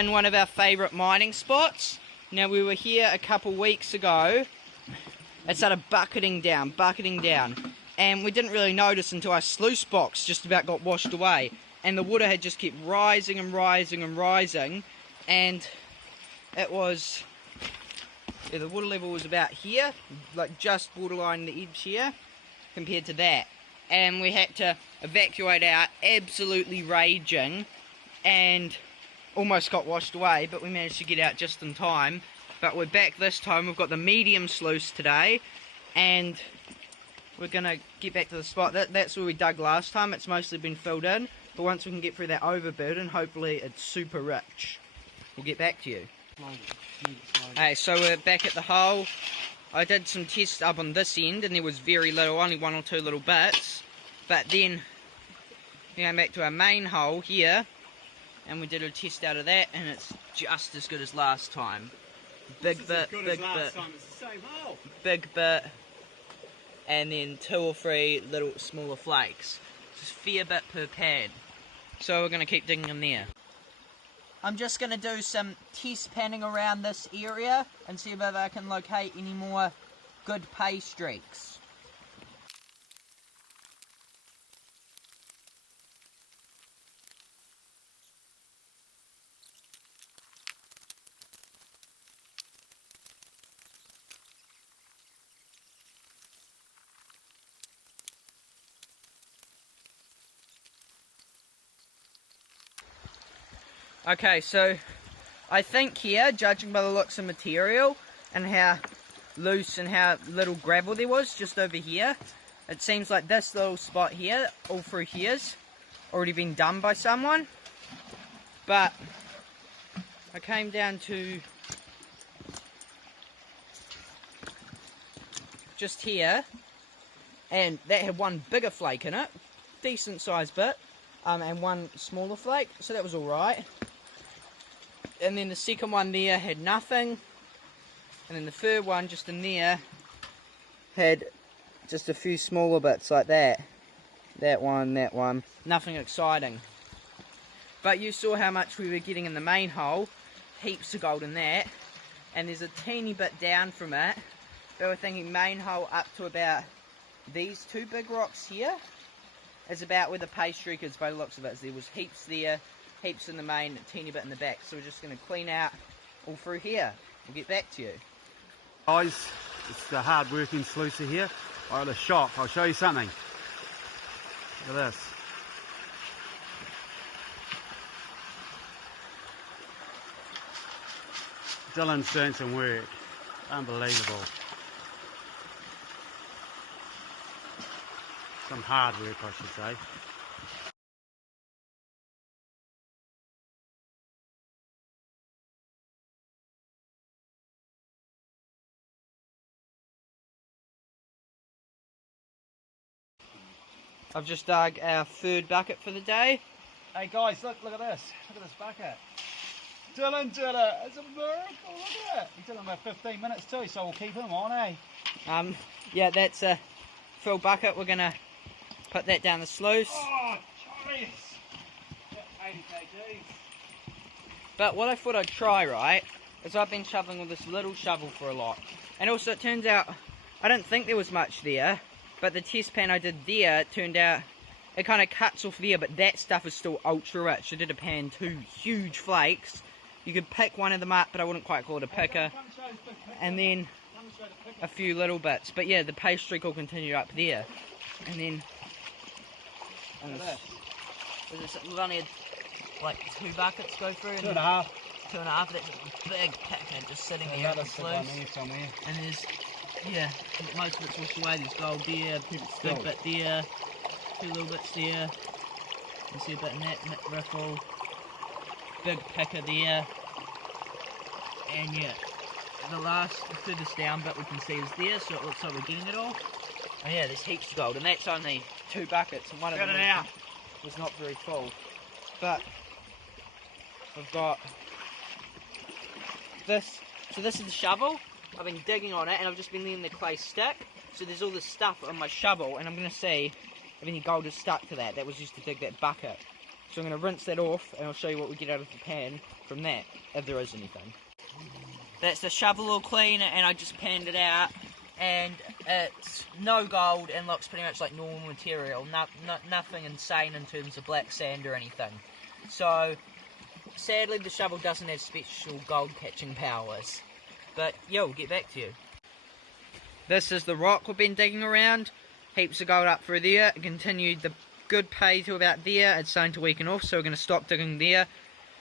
in one of our favourite mining spots. Now we were here a couple weeks ago. It started bucketing down, and we didn't really notice until our sluice box just about got washed away, and the water had just kept rising and rising and rising, and it was, yeah, the water level was about here, like just borderline the edge here, compared to that, and we had to evacuate out, absolutely raging, and almost got washed away, but we managed to get out just in time. But we're back this time. We've got the medium sluice today, and we're gonna get back to the spot. That's where we dug last time. It's mostly been filled in, but once we can get through that overburden, hopefully it's super rich. We'll get back to you. Hey, so we're back at the hole. I did some tests up on this end, and there was very little, only one or two little bits. But then we came back to our main hole here, and we did a test out of that, and it's just as good as last time. Big bit, and then 2 or 3 little smaller flakes. Just a fair bit per pad. So we're going to keep digging in there. I'm just going to do some test panning around this area and see if I can locate any more good pay streaks. Okay, so I think here, judging by the looks of material and how loose and how little gravel there was just over here, it seems like this little spot here, all through here's already been done by someone. But I came down to just here, and that had one bigger flake in it, decent sized bit, and one smaller flake, so that was alright. And then the second one there had nothing, and then the third one just in there had just a few smaller bits like that. That one, nothing exciting. But you saw how much we were getting in the main hole, heaps of gold in that, and there's a teeny bit down from it, but we're thinking main hole up to about these 2 big rocks here is about where the pay streak is by the looks of it. So there was heaps there, heaps in the main, a teeny bit in the back. So we're just going to clean out all through here. We'll get back to you. Guys, it's the hard working sluicer here. I had a shock. I'll show you something. Look at this. Dylan's doing some work. Unbelievable. Some hard work, I should say. I've just dug our 3rd bucket for the day. Hey guys, look at this. Look at this bucket. Dylan did it. It's a miracle. Look at it. He did it in about 15 minutes too, so we'll keep him on, eh? Yeah, that's a full bucket. We're gonna put that down the sluice. Oh, jeez. 80 kg. But what I thought I'd try, right, is I've been shoveling with this little shovel for a lot. And also it turns out, I didn't think there was much there, but the test pan I did there, it turned out it kind of cuts off there, but that stuff is still ultra rich. I did a pan 2 huge flakes. You could pick one of them up, but I wouldn't quite call it a picker. And then a few little bits. But yeah, the pay streak will continue up there. And then we've only had like 2 buckets go through. 2.5. 2.5. That's a big picker just sitting here at the sluice. And there's, yeah, most of it's washed away. There's gold there, big bit there, 2 little bits there. You see a bit in that riffle. Big picker there. And yeah, the furthest down bit we can see is there, so it looks like we're getting it all. Oh yeah, there's heaps of gold, and that's only 2 buckets, and one of them was not very full. But I've got this. So this is the shovel. I've been digging on it, and I've just been letting the clay stick. So there's all this stuff on my shovel, and I'm going to see if any gold is stuck to that. That was used to dig that bucket. So I'm going to rinse that off and I'll show you what we get out of the pan from that, if there is anything. That's the shovel all clean and I just panned it out, and it's no gold and looks pretty much like normal material. Nothing insane in terms of black sand or anything. So sadly the shovel doesn't have special gold catching powers. But yeah, we'll get back to you. This is the rock we've been digging around. Heaps of gold up through there. It continued the good pay to about there. It's starting to weaken off, so we're going to stop digging there.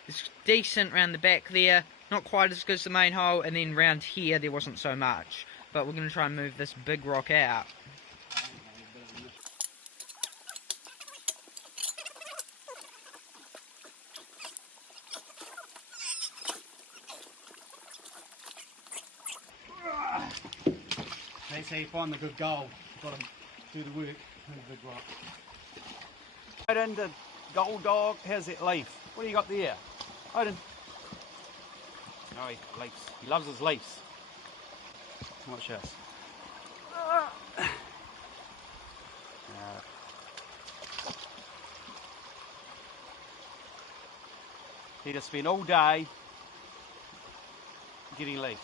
It's decent around the back there. Not quite as good as the main hole. And then round here there wasn't so much. But we're going to try and move this big rock out. That's how you find the good gold. You've got to do the work, move the big rock. Odin, the gold dog, how's that leaf? What do you got there? Odin. No, leaves. He loves his leaves. Watch this. He just spent all day getting leaves.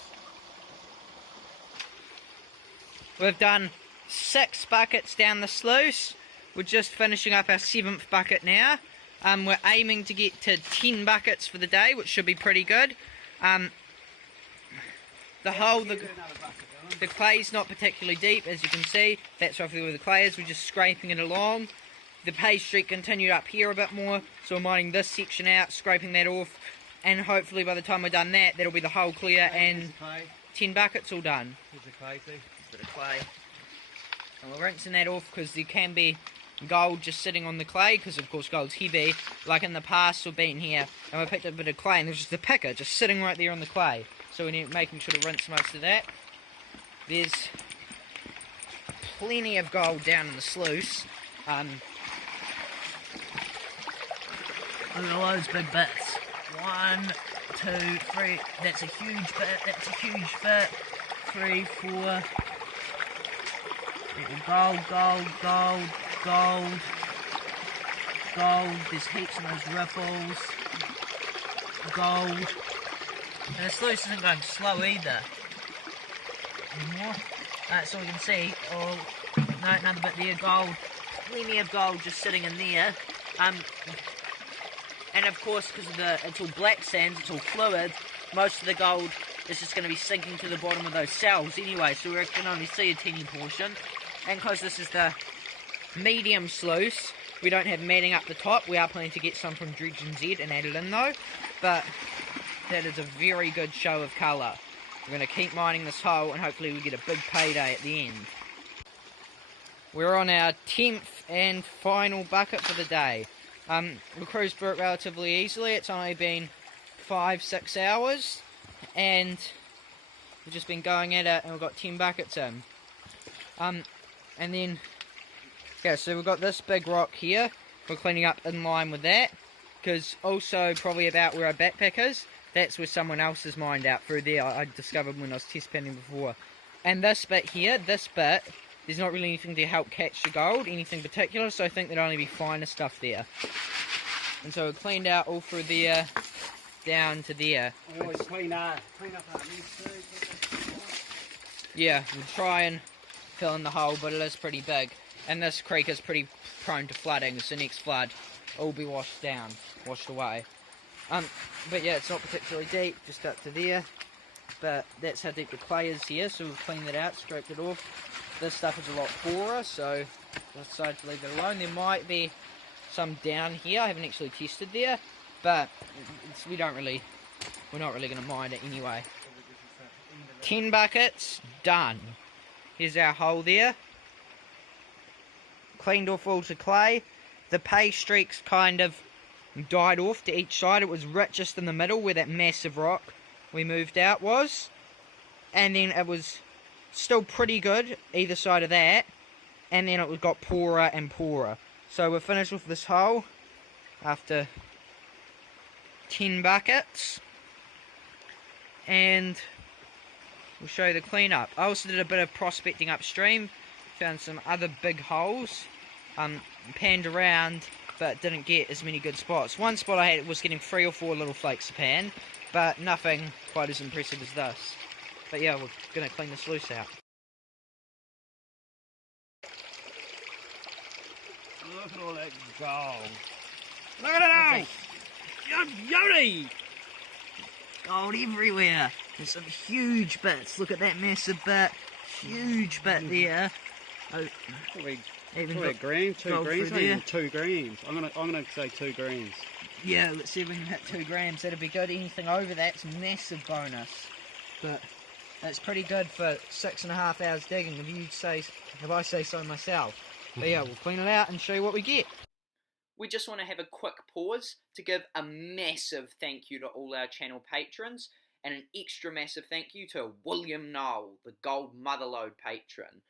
We've done 6 buckets down the sluice. We're just finishing up our 7th bucket now. We're aiming to get to 10 buckets for the day, which should be pretty good. The clay's not particularly deep, as you can see. That's roughly where the clay is. We're just scraping it along. The pay streak continued up here a bit more, so we're mining this section out, scraping that off, and hopefully by the time we're done that, that'll be the hole clear and 10 buckets all done. Here's the clay too. Bit of clay. And we're rinsing that off because there can be gold just sitting on the clay, because of course gold's heavy. Like in the past we've been here and we picked up a bit of clay and there's just a picker just sitting right there on the clay. So we need making sure to rinse most of that. There's plenty of gold down in the sluice. Look at all those big bits. 1, 2, 3. That's a huge bit. That's a huge bit. 3, 4. Gold, gold, gold, gold, gold. There's heaps of those ripples. Gold. And the sluice isn't going slow either. More. So we can see. Oh, no, another bit there. Gold. Plenty of gold just sitting in there. And of course, because of it's all black sands, it's all fluid, most of the gold is just going to be sinking to the bottom of those cells anyway, so we can only see a teeny portion. And because this is the medium sluice, we don't have matting up the top. We are planning to get some from Dredge and Z and add it in though, but that is a very good show of colour. We're going to keep mining this hole and hopefully we get a big payday at the end. We're on our 10th and final bucket for the day. We cruised through it relatively easily. It's only been 5-6 hours and we've just been going at it and we've got 10 buckets in. And then, yeah, so we've got this big rock here. We're cleaning up in line with that, because also probably about where our backpack is, that's where someone else has mined out through there. I discovered when I was test panning before. And this bit here, this bit, there's not really anything to help catch the gold, anything particular, so I think there'd only be finer stuff there. And so we've cleaned out all through there, down to there. We always clean up our leaves too. Yeah, we'll try and fill in the hole, but it is pretty big. And this creek is pretty prone to flooding, so next flood it will be washed away. But yeah, it's not particularly deep, just up to there. But that's how deep the clay is here, so we've cleaned it out, scraped it off. This stuff is a lot poorer, so I decided to leave it alone. There might be some down here. I haven't actually tested there, but we're not really going to mine it anyway. 10 buckets done. Here's our hole there. Cleaned off all the clay. The pay streaks kind of died off to each side. It was richest in the middle where that massive rock we moved out was, and then it was still pretty good either side of that, and then it got poorer and poorer. So we're finished with this hole after 10 buckets, and we'll show you the cleanup. I also did a bit of prospecting upstream, found some other big holes, panned around but didn't get as many good spots. One spot I had was getting 3 or 4 little flakes of pan, but nothing quite as impressive as this. But yeah, we're going to clean the sluice out. Look at all that gold. Look at it all! Yoni! Gold everywhere. There's some huge bits. Look at that massive bit. Huge bit there. Oh, Probably even a gram, 2 grams, there. 2 grams. I'm gonna say 2 grams. Yeah, let's see if we can hit 2 grams. That'd be good. Anything over that's a massive bonus. But that's pretty good for 6.5 hours digging, if I say so myself. But yeah, we'll clean it out and show you what we get. We just want to have a quick pause to give a massive thank you to all our channel patrons, and an extra massive thank you to William Noel, the Gold Motherlode patron.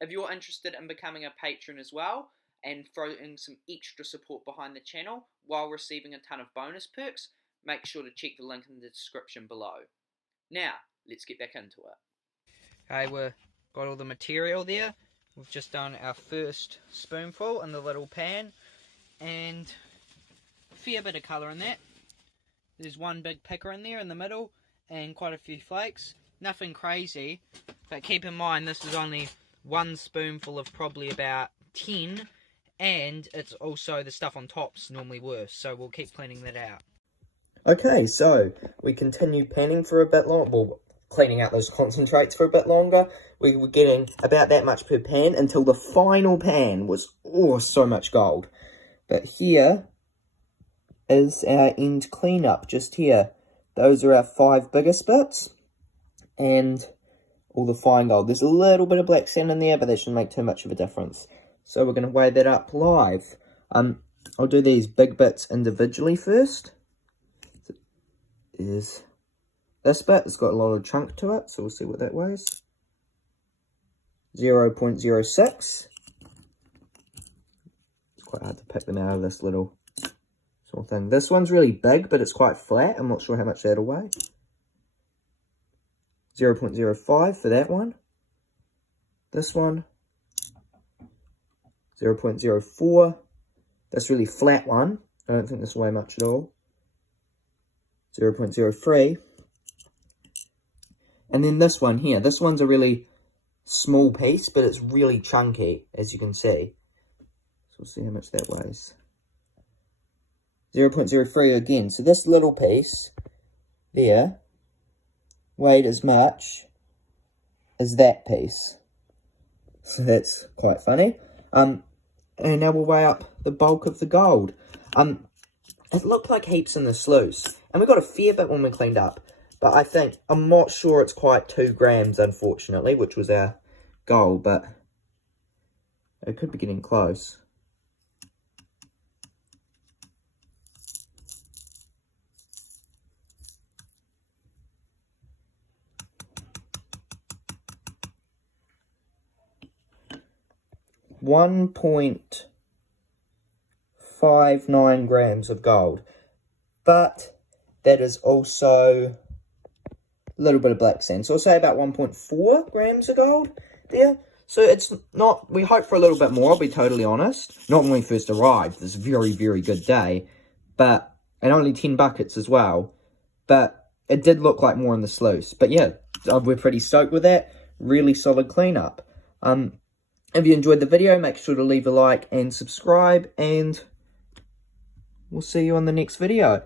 If you're interested in becoming a patron as well, and throwing some extra support behind the channel while receiving a ton of bonus perks, make sure to check the link in the description below. Now, let's get back into it. Okay, we've got all the material there. We've just done our first spoonful in the little pan, and a fair bit of colour in that. There's one big picker in there in the middle, and quite a few flakes. Nothing crazy, but keep in mind this is only one spoonful of probably about 10, and it's also the stuff on top's normally worse, so we'll keep cleaning that out. Okay, so we continue panning for a bit longer, well, cleaning out those concentrates for a bit longer. We were getting about that much per pan until the final pan was, oh, so much gold. But here is our end cleanup, just here. Those are our 5 biggest bits, and all the fine gold. There's a little bit of black sand in there, but that shouldn't make too much of a difference. So we're going to weigh that up live. I'll do these big bits individually first. So is this bit, it's got a lot of chunk to it, so we'll see what that weighs. 0.06. It's quite hard to pick them out of this little small thing. This one's really big, but it's quite flat. I'm not sure how much that'll weigh. 0.05 for that one. This one, 0.04. That's really flat one. I don't think this will weigh much at all. 0.03. And then this one here. This one's a really small piece, but it's really chunky, as you can see. So we'll see how much that weighs. 0.03 again. So this little piece there weighed as much as that piece. So that's quite funny. And now we'll weigh up the bulk of the gold. It looked like heaps in the sluice, and we got a fair bit when we cleaned up. But I'm not sure it's quite 2 grams, unfortunately, which was our goal, but it could be getting close. .59 grams of gold, but that is also a little bit of black sand, so I'll say about 1.4 grams of gold there. So it's not, we hope for a little bit more, I'll be totally honest. Not when we first arrived, this very, very good day, and only 10 buckets as well, but it did look like more in the sluice. But yeah, we're pretty stoked with that. Really solid cleanup. If you enjoyed the video, make sure to leave a like and subscribe, and we'll see you on the next video.